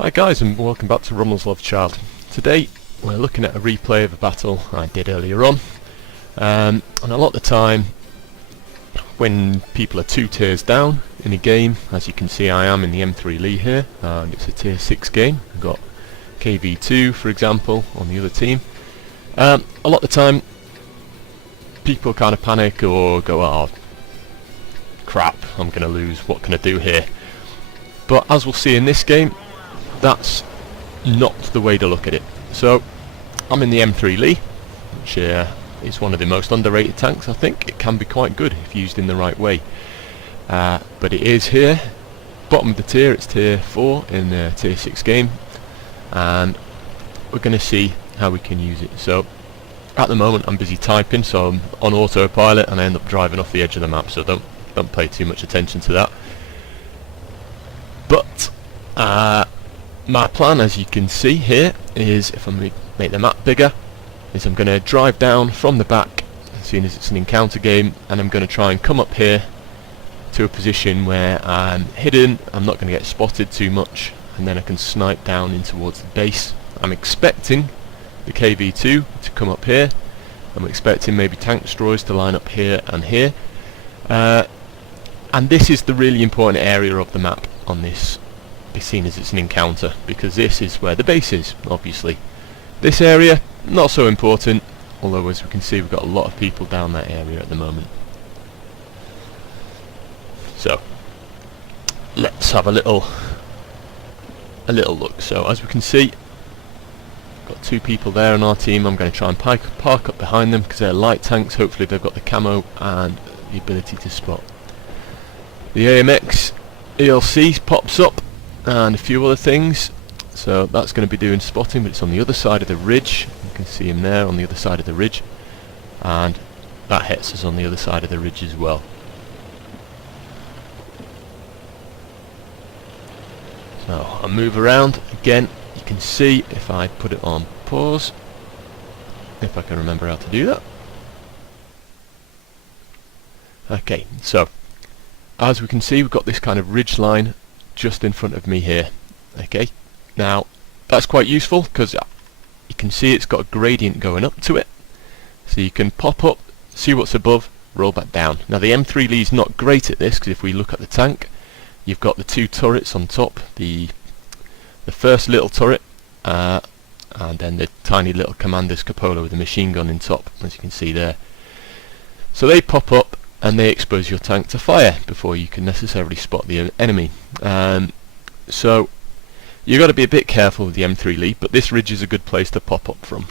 Hi guys, and welcome back to Rommel's Love Child. Today we're looking at a replay of a battle I did earlier on, and a lot of the time when people are 2 tiers down in a game, as you can see I am in the M3 Lee here, and it's a tier 6 game. We've got KV2 for example on the other team. A lot of the time people kind of panic or go, oh crap, I'm going to lose, what can I do here? But as we'll see in this game, that's not the way to look at it. So I'm in the M3 Lee, which is one of the most underrated tanks. I think it can be quite good if used in the right way, but it is here, bottom of the tier. It's tier 4 in the tier 6 game, and we're going to see how we can use it. So at the moment I'm busy typing, so I'm on autopilot and I end up driving off the edge of the map, so don't pay too much attention to that. But my plan, as you can see here, is if I make the map bigger, is I'm going to drive down from the back, seeing as it's an encounter game, and I'm going to try and come up here to a position where I'm hidden, I'm not going to get spotted too much, and then I can snipe down in towards the base. I'm expecting the KV2 to come up here. I'm expecting maybe tank destroyers to line up here and here. And this is the really important area of the map on this, be seen as it's an encounter, because this is where the base is, obviously. This area, not so important, although as we can see we've got a lot of people down that area at the moment. So let's have a little look. So as we can see, got 2 people there on our team. I'm going to try and park up behind them because they're light tanks. Hopefully they've got the camo and the ability to spot. The AMX ELC pops up and a few other things, so that's going to be doing spotting, but it's on the other side of the ridge. You can see him there on the other side of the ridge, and that hits us on the other side of the ridge as well. So I'll move around again. You can see if I put it on pause, if I can remember how to do that. Okay, so as we can see we've got this kind of ridge line just in front of me here. Okay, now that's quite useful because you can see it's got a gradient going up to it, so you can pop up, see what's above, roll back down. Now the M3 Lee is not great at this because if we look at the tank, you've got the 2 turrets on top, the first little turret and then the tiny little commander's cupola with a machine gun in top, as you can see there. So they pop up and they expose your tank to fire before you can necessarily spot the enemy. So you've got to be a bit careful with the M3 Lee, but this ridge is a good place to pop up from.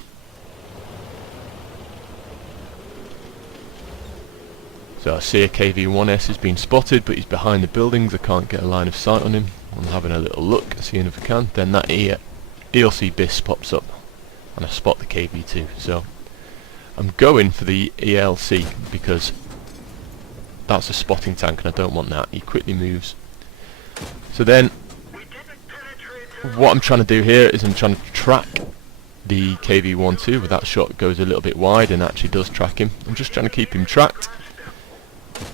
So I see a KV-1S has been spotted, but he's behind the buildings. I can't get a line of sight on him. I'm having a little look, seeing if I can. Then that ELC BIS pops up and I spot the KV-2. So I'm going for the ELC because that's a spotting tank and I don't want that. He quickly moves. So then what I'm trying to do here is I'm trying to track the KV-12, but that shot goes a little bit wide and actually does track him. I'm just trying to keep him tracked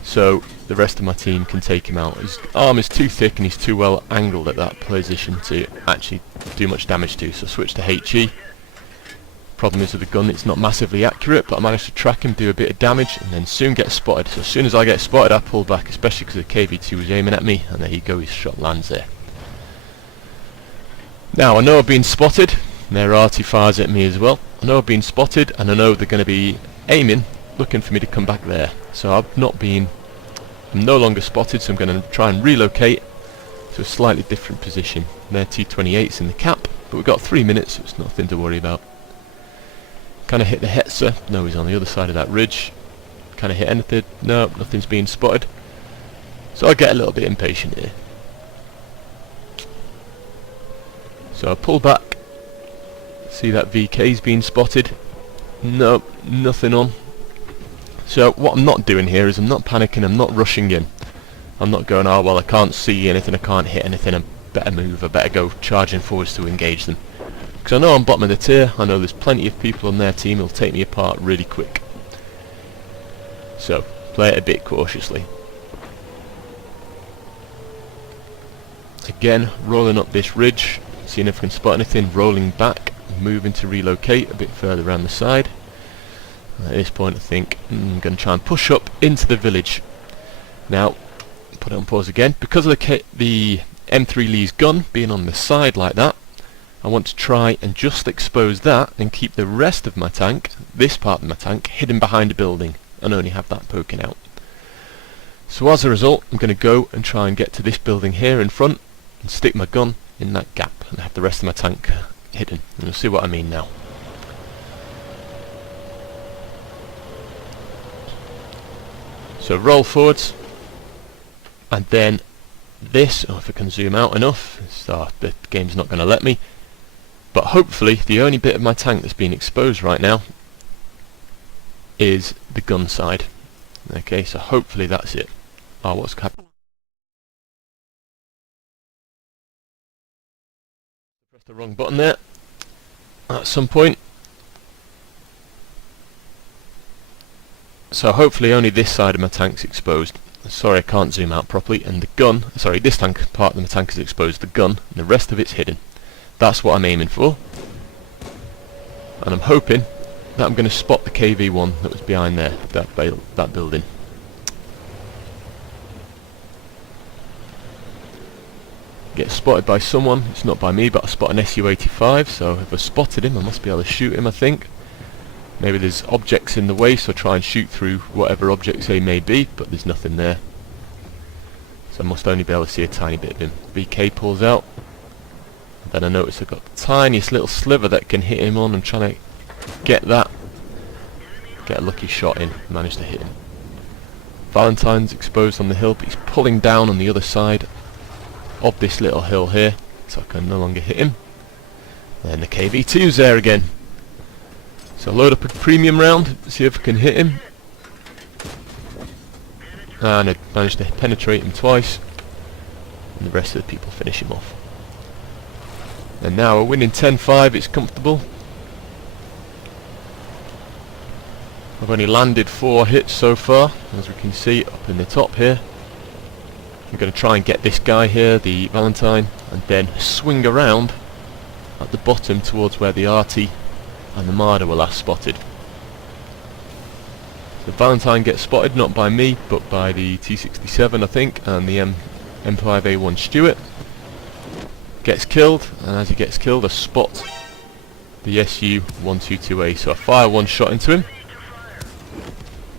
so the rest of my team can take him out. His arm is too thick and he's too well angled at that position to actually do much damage to, so switch to HE. Problem is with the gun, it's not massively accurate, but I managed to track him, do a bit of damage, and then soon get spotted. So as soon as I get spotted I pull back, especially because the KV-2 was aiming at me, and there you go, his shot lands there. Now I know I've been spotted, and their arty fires at me as well. I know I've been spotted, and I know they're going to be aiming, looking for me to come back there. So I'm no longer spotted, so I'm going to try and relocate to a slightly different position. Their T-28's in the cap, but we've got 3 minutes, so it's nothing to worry about. Kind of hit the Hetzer, no, he's on the other side of that ridge. Kind of hit anything, no, nothing's being spotted. So I get a little bit impatient here. So I pull back, see that VK's been spotted. No, nothing on. So what I'm not doing here is I'm not panicking, I'm not rushing in. I'm not going, oh well I can't see anything, I can't hit anything, I better move, I better go charging forwards to engage them. Because I know I'm bottom of the tier, I know there's plenty of people on their team who'll take me apart really quick. So, play it a bit cautiously. Again, rolling up this ridge, seeing if I can spot anything, rolling back, moving to relocate a bit further around the side. At this point I think I'm going to try and push up into the village. Now, put it on pause again. Because of the M3 Lee's gun being on the side like that, I want to try and just expose that and keep the rest of my tank, this part of my tank, hidden behind a building and only have that poking out. So as a result, I'm going to go and try and get to this building here in front and stick my gun in that gap and have the rest of my tank hidden. And you'll see what I mean now. So roll forwards, and then this, if I can zoom out enough, the game's not going to let me, but hopefully the only bit of my tank that's being exposed right now is the gun side. Okay, so hopefully that's it. Oh, what's happening? Pressed the wrong button there at some point. So hopefully only this side of my tank's exposed. Sorry, I can't zoom out properly, and the gun, sorry, this tank part of my tank is exposed, the gun, and the rest of it's hidden. That's what I'm aiming for. And I'm hoping that I'm going to spot the KV-1 that was behind there, that building. Get spotted by someone, it's not by me, but I spot an Su-85, so if I spotted him I must be able to shoot him, I think. Maybe there's objects in the way, so I try and shoot through whatever objects they may be, but there's nothing there. So I must only be able to see a tiny bit of him. BK pulls out. Then I notice I've got the tiniest little sliver that can hit him on. I'm trying to get that. Get a lucky shot in. Manage to hit him. Valentine's exposed on the hill, but he's pulling down on the other side of this little hill here, so I can no longer hit him. Then the KV-2's there again. So load up a premium round, see if I can hit him. And I managed to penetrate him twice. And the rest of the people finish him off. And now we're winning 10-5, it's comfortable. I've only landed 4 hits so far, as we can see up in the top here. I'm going to try and get this guy here, the Valentine, and then swing around at the bottom towards where the RT and the Marder were last spotted. So Valentine gets spotted, not by me, but by the T67 I think, and the M5A1 Stuart. Gets killed, and as he gets killed I spot the SU-122A, so I fire one shot into him,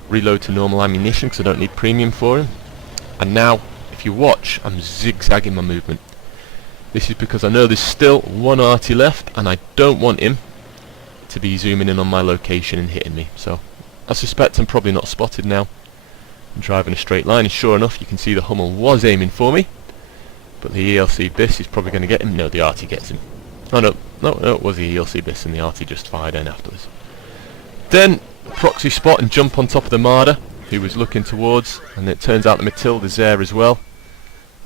reload to normal ammunition because I don't need premium for him, and now if you watch I'm zigzagging my movement. This is because I know there's still one RT left and I don't want him to be zooming in on my location and hitting me, so I suspect I'm probably not spotted now. I'm driving a straight line, and sure enough you can see the Hummel was aiming for me, but the ELC Biss is probably going to get him. No, the RT gets him. Oh no, it was the ELC Biss and the RT just fired in afterwards. Then proxy spot and jump on top of the Marder who was looking towards, and it turns out the Matilda's there as well.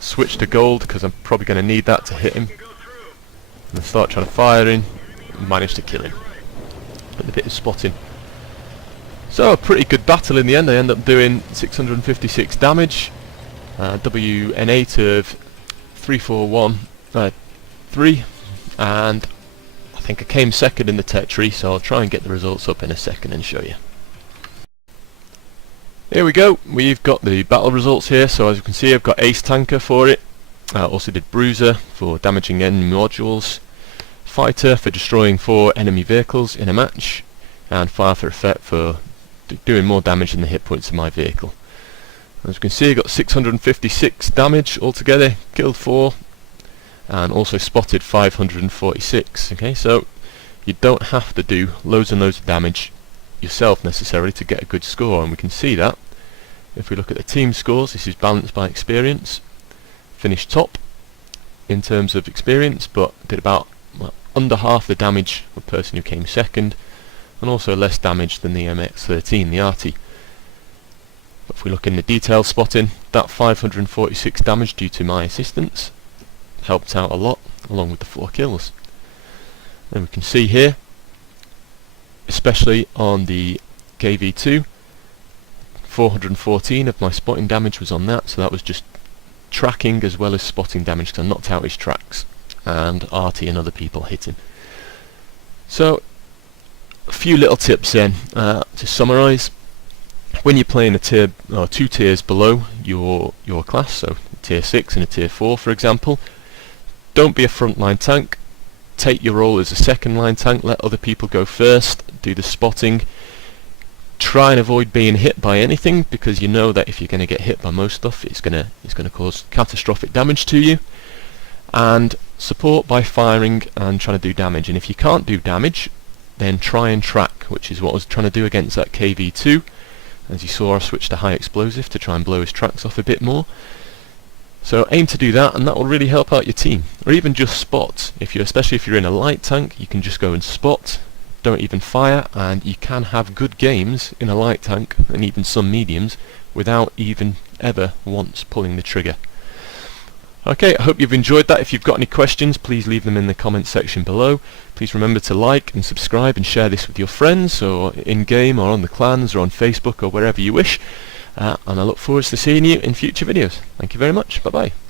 Switch to gold because I'm probably going to need that to hit him, and I start trying to fire in and manage to kill him with a bit of spotting. So a pretty good battle in the end. I end up doing 656 damage, WN8 of 341.3, and I think I came second in the tech tree, so I'll try and get the results up in a second and show you. Here we go, we've got the battle results here. So as you can see I've got Ace Tanker for it, also did Bruiser for damaging enemy modules, Fighter for destroying 4 enemy vehicles in a match, and Fire for Effect for doing more damage than the hit points of my vehicle. As you can see I got 656 damage altogether, killed 4, and also spotted 546. Okay, so you don't have to do loads and loads of damage yourself necessarily to get a good score, and we can see that if we look at the team scores. This is balanced by experience. Finished top in terms of experience, but did about under half the damage of the person who came second, and also less damage than the MX-13, the RT. But if we look in the detail spotting, that 546 damage due to my assistance helped out a lot, along with the 4 kills. And we can see here, especially on the KV-2, 414 of my spotting damage was on that, so that was just tracking as well as spotting damage because I knocked out his tracks. and Artie and other people hit him. So a few little tips then to summarise. When you're playing a tier or 2 tiers below your class, so tier 6 and a tier 4 for example, don't be a frontline tank. Take your role as a second line tank, let other people go first, do the spotting. Try and avoid being hit by anything, because you know that if you're going to get hit by most stuff, it's going to cause catastrophic damage to you. And support by firing and trying to do damage. And if you can't do damage, then try and track, which is what I was trying to do against that KV2. As you saw, I switched to high explosive to try and blow his tracks off a bit more. So aim to do that, and that will really help out your team. Or even just spot. Especially if you're in a light tank, you can just go and spot, don't even fire, and you can have good games in a light tank, and even some mediums, without even ever once pulling the trigger. Okay, I hope you've enjoyed that. If you've got any questions, please leave them in the comments section below. Please remember to like and subscribe and share this with your friends, or in-game, or on the clans, or on Facebook, or wherever you wish. And I look forward to seeing you in future videos. Thank you very much. Bye bye.